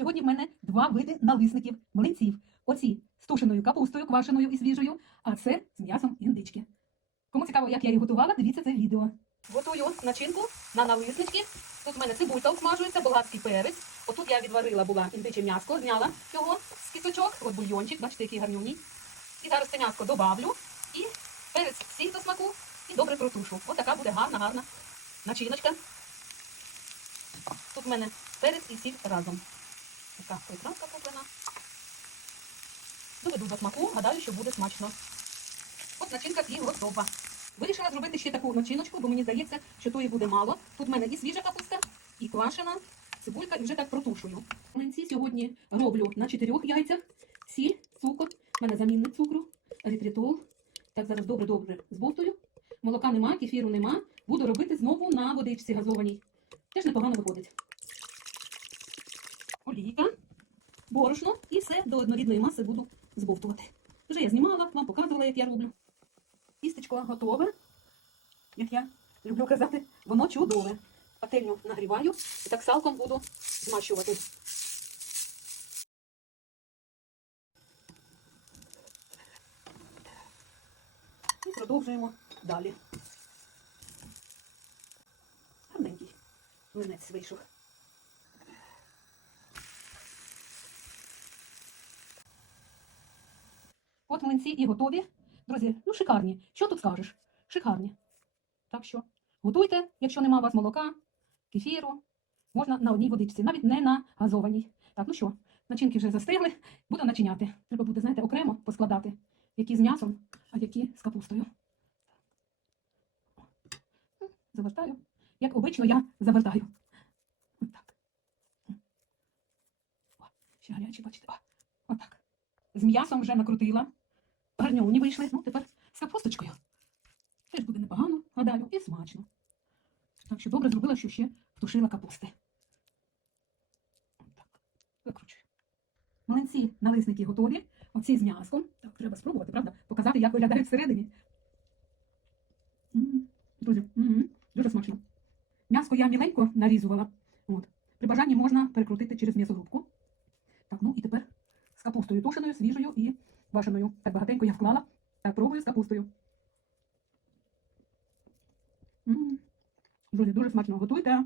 Сьогодні в мене два види налисників млинців. Оці з тушеною капустою, квашеною і свіжою, а це з м'ясом індички. Кому цікаво, як я їх готувала, дивіться це відео. Готую начинку на налиснички. Тут в мене цибулька обсмажується, болгарський перець. Отут я відварила була індиче м'яско, зняла його з кісточок, от бульйончик, бачите, який гарнюній. І зараз це м'яско добавлю і перець сіль до смаку і добре протушу. Ось така буде гарна, гарна начиночка. Тут в мене перець і сіль разом. Така приправка куплена. Доведу до смаку, гадаю, що буде смачно. От начинка і готова. Вирішила зробити ще таку начиночку, бо мені здається, що тої буде мало. Тут в мене і свіжа капуста, і квашена, цибулька, і вже так протушую. Млинці сьогодні роблю на чотирьох яйцях. Сіль, цукор, в мене замінник цукру, ерітритол. Так, зараз добре-добре збовтую. Молока нема, кефіру нема. Буду робити знову на водичці газованій. Теж непогано виходить. Олійка, борошно і все до однорідної маси буду збовтувати. Вже я знімала, вам показувала, як я роблю. Тістечко готове, як я люблю казати, воно чудове. Пательню нагріваю і так салком буду змащувати. І продовжуємо далі. Гарненький млинець вийшов. От млинці і готові. Друзі, ну шикарні. Що тут скажеш? Шикарні. Так що готуйте, якщо нема у вас молока, кефіру, можна на одній водичці, навіть не на газованій. Так, ну що, начинки вже застигли, буду начиняти. Треба буде, знаєте, окремо поскладати, які з м'ясом, а які з капустою. Завертаю. Як обично, я завертаю. Отак. Ще гарячі, бачите. Отак. З м'ясом вже накрутила. Гарнюні вийшли. Ну, тепер з капусточкою. Теж буде непогано, гадаю, і смачно. Так що добре зробила, що ще втушила капусти. Отак. Викручую. Млинці налисники готові. Оці з м'яском. Так, треба спробувати, правда? Показати, як виглядають всередині. Друзі, дуже смачно. М'яско я міленько нарізувала. От. При бажанні можна перекрутити через м'ясорубку. Так, ну і тепер з капустою тушеною, свіжою і квашеною. Так багатенько я вклала. Так, пробую з капустою. М. Друзі, дуже смачно готуйте.